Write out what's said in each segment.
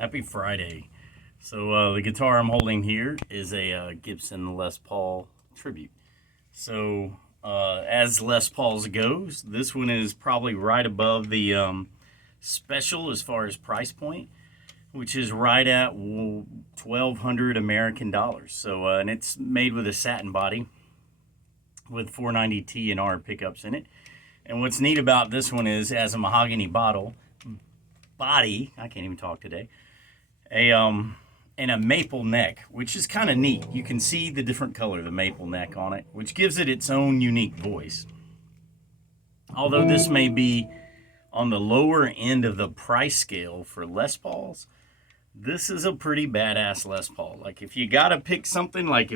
Happy Friday. So the guitar I'm holding here is a Gibson Les Paul tribute. So as Les Pauls goes, this one is probably right above the special as far as price point, which is right at 1,200 American dollars. And it's made with a satin body with 490 T and R pickups in it. And what's neat about this one is, as a mahogany body, I can't even talk today, and a maple neck, which is kind of neat. You can see the different color, the maple neck on it, which gives it its own unique voice. Although this may be on the lower end of the price scale for Les Pauls, this is a pretty badass Les Paul. Like, if you gotta pick something, like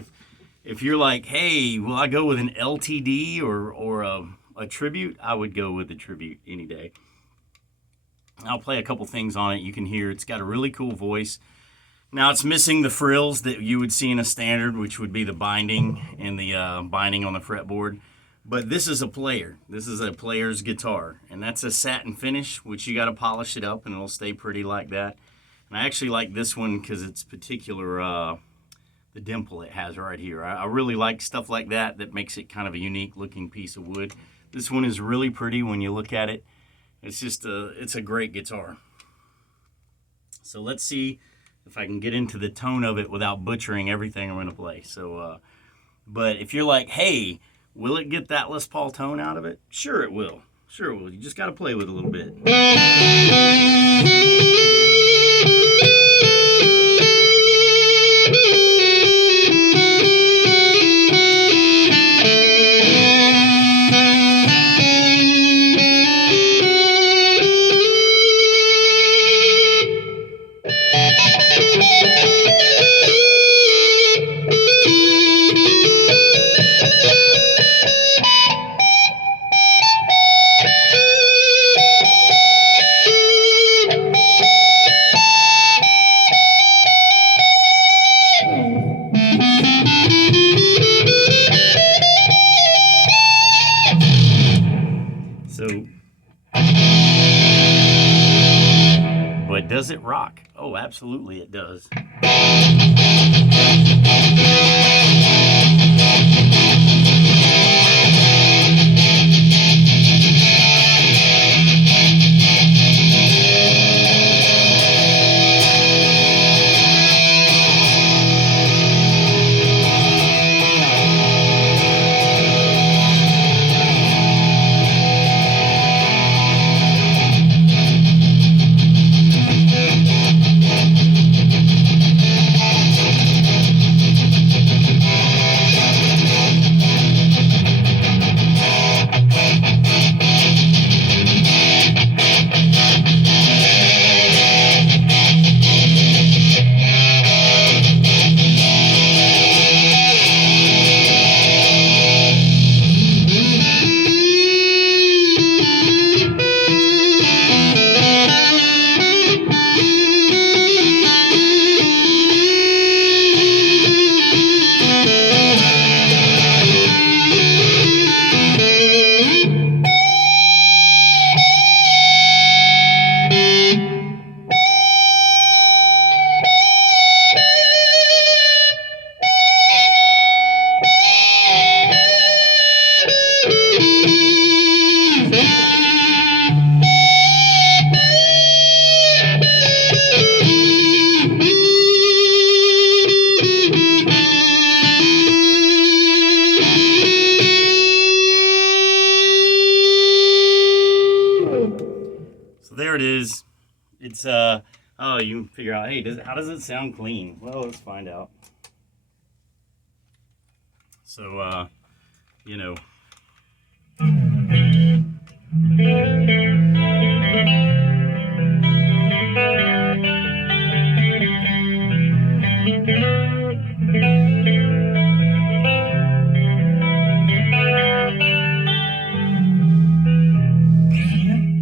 if you're like, hey, will I go with an LTD or a tribute? I would go with the tribute any day. I'll play a couple things on it. You can hear it's got a really cool voice. Now, it's missing the frills that you would see in a standard, which would be the binding and the binding on the fretboard. But this is a player. This is a player's guitar. And that's a satin finish, which you got to polish it up and it'll stay pretty like that. And I actually like this one because it's particular, the dimple it has right here. I really like stuff like that makes it kind of a unique looking piece of wood. This one is really pretty when you look at it. It's just it's a great guitar. So let's see if I can get into the tone of it without butchering everything I'm going to play. But if you're like, hey, will it get that Les Paul tone out of it? Sure it will. Sure it will. You just got to play with it a little bit. But does it rock? Oh, absolutely it does. So there it is. It's oh, you can figure out, hey, how does it sound clean? Well, let's find out. So you know,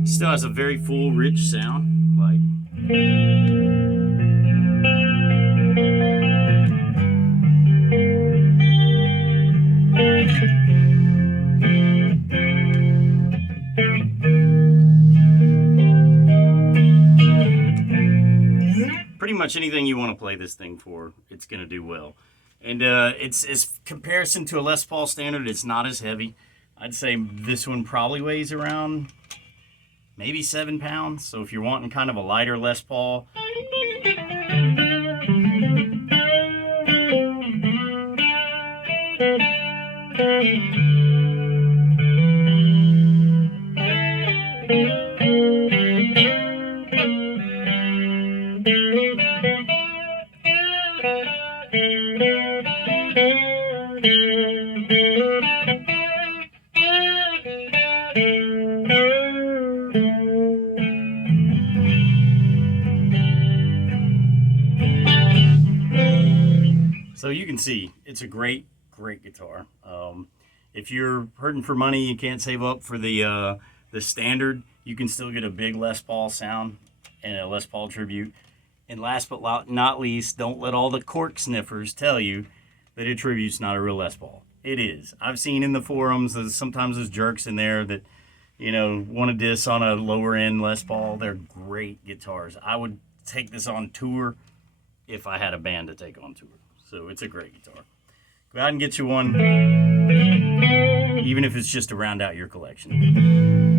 still has a very full, rich sound. Like, pretty much anything you want to play this thing for, it's going to do well. And it's comparison to a Les Paul standard, it's not as heavy. I'd say this one probably weighs around maybe 7 pounds. So if you're wanting kind of a lighter Les Paul, so you can see it's a great guitar. If you're hurting for money, you can't save up for the standard, you can still get a big Les Paul sound and a Les Paul tribute. And last but not least, don't let all the cork sniffers tell you that a tribute's not a real Les Paul. It is. I've seen in the forums sometimes there's jerks in there that, you know, want to diss on a lower end Les Paul. They're great guitars. I would take this on tour if I had a band to take on tour. So it's a great guitar. Go out and get you one, even if it's just to round out your collection.